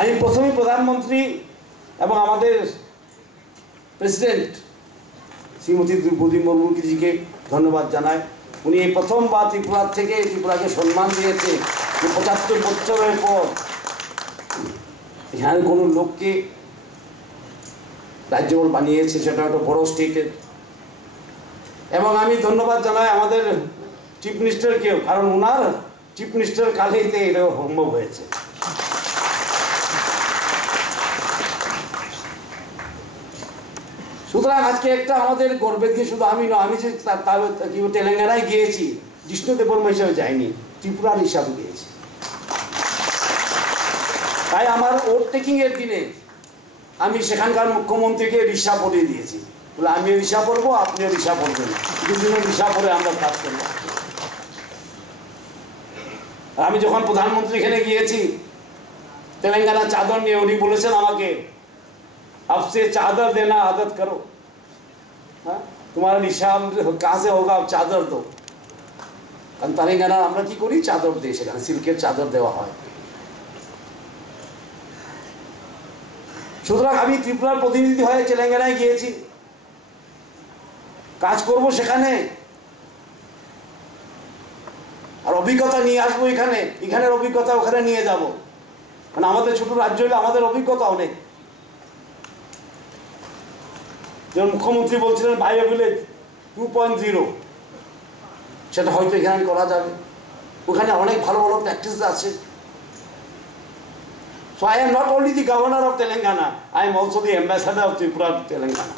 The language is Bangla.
আমি প্রথমেই প্রধানমন্ত্রী এবং আমাদের প্রেসিডেন্ট শ্রীমতী দ্রৌপদী মুর্মুজিকে ধন্যবাদ জানাই। উনি এই প্রথমবার ত্রিপুরা থেকে ত্রিপুরাকে সম্মান দিয়েছে যে ৭৫ বছরের পর এখানে কোনো লোককে রাজ্যপাল বানিয়েছে, সেটা একটা বড় স্টেটের। এবং আমি ধন্যবাদ জানাই আমাদের চিফ মিনিস্টারকেও, কারণ ওনার চিফ মিনিস্টার কালেইতে এটা সম্ভব হয়েছে। সুতরাং আজকে একটা আমাদের গর্বের দিয়ে শুধু আমি নয়, আমি যে তেলেঙ্গানায় গিয়েছি জিষ্ণু দেববর্মা হিসাবে যাইনি, ত্রিপুরার হিসাবে গিয়েছি। তাই আমার ওট টেকিং এর দিনে আমি সেখানকার মুখ্যমন্ত্রীকে রিক্সা পরিয়ে দিয়েছি, বলে আমি রিক্সা পরবো, আপনিও রিক্সা পরবেন, দুজনে রিক্সা পরে আমরা কাজ করবো। আমি যখন প্রধানমন্ত্রী এখানে গিয়েছি তেলেঙ্গানা চাদর নিয়ে, উনি বলেছেন আমাকে, আপসে চাদর দেনা আদত করো, হ্যাঁ তোমার নিশাব কাছে হোক, চাদর দো। কারণ তেলেঙ্গানা আমরা কি করি, চাদর দিই, সেখানে সিল্কের চাদর দেওয়া হয়। সুতরাং আমি ত্রিপুরার প্রতিনিধি হয়ে তেলেঙ্গানায় গিয়েছি, কাজ করব সেখানে, আর অভিজ্ঞতা নিয়ে আসবো এখানে, এখানের অভিজ্ঞতা ওখানে নিয়ে যাব। কারণ আমাদের ছোট রাজ্য হলে আমাদের অভিজ্ঞতা অনেক। যেমন মুখ্যমন্ত্রী বলছিলেন বায়ো ভিলেজ 2.0, সেটা হয়তো এখানে করা যাবে, ওখানে অনেক ভালো ভালো প্র্যাকটিস আছে। So I am not only the governor of Telangana, I am also the ambassador of Tripura to Telangana.